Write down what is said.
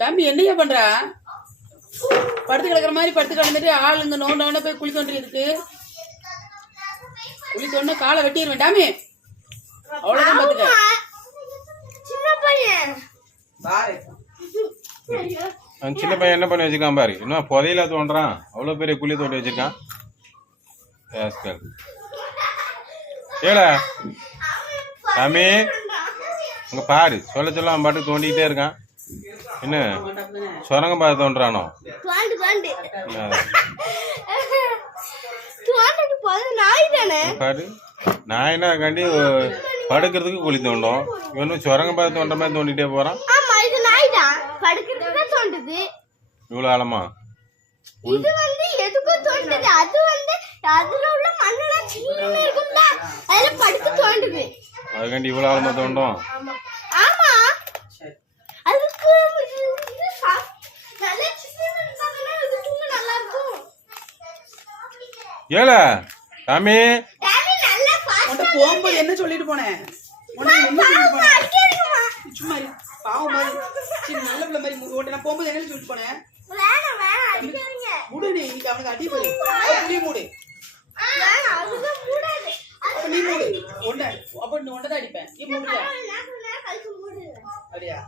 தம்பி என்னையா பண்றா? படுத்து கிடக்குற மாதிரி படுத்து கிடந்துட்டு ஆளுங்க நோண்டவன போய் குழி தோண்டி இருக்கு. குழி தோண்ட காலை வெட்டிடுவேன் டாமி அவ்வளவுதான் பாத்துக்க சின்ன பையன் பாரு. அந்த சின்ன பையன் என்ன பண்ணி வச்சிருக்கான் பாரு. இன்னும் புதையில தோன்றான். அவ்வளோ பெரிய குழி தோண்டி வச்சிருக்கான். ஏல சாமி அங்க பாரு. சொல்ல சொல்ல அவன் பாட்டு தோண்டிக்கிட்டே இருக்கான். என்ன? தோன்றானோ? துவாண்டுக்கு போது நாய் தானே? இங்க பாரு. நான் என்ன கண்டி படுக்கிறதுக்கு குழி தோண்டும் இவனும் சுரங்கம் பார்த்து தோன்ற மாதிரி தோண்டிட்டே போறான். ஆமா இது நாய் தான் படுக்கிறதுக்கு தான் தோண்டுது. இவ்வளோ ஆழமா? இது வந்து எதுக்கும் தோண்டுது? அது வந்து அதுல உள்ள மண்ணெல்லாம் சின்ன இருக்கும்ல அதுல படுத்து தோண்டுது. அதுக்காண்டி இவ்வளோ ஆழமா தோண்டும். ஏல சாமி. போகும்போது என்ன சொல்லிட்டு போனேன்? சும்மா பாவம் மாதிரி. நல்ல பிள்ளை மாதிரி ஓட்டு நான் போகும்போது என்ன சொல்லிட்டு போனேன்? மூடு நீ இன்னைக்கு அவனுக்கு அடி போய் புரிய மூடு. நீ மூடு. ஒண்ட அப்ப ஒன்றை தான் அடிப்பேன். நீ மூடு அப்படியா?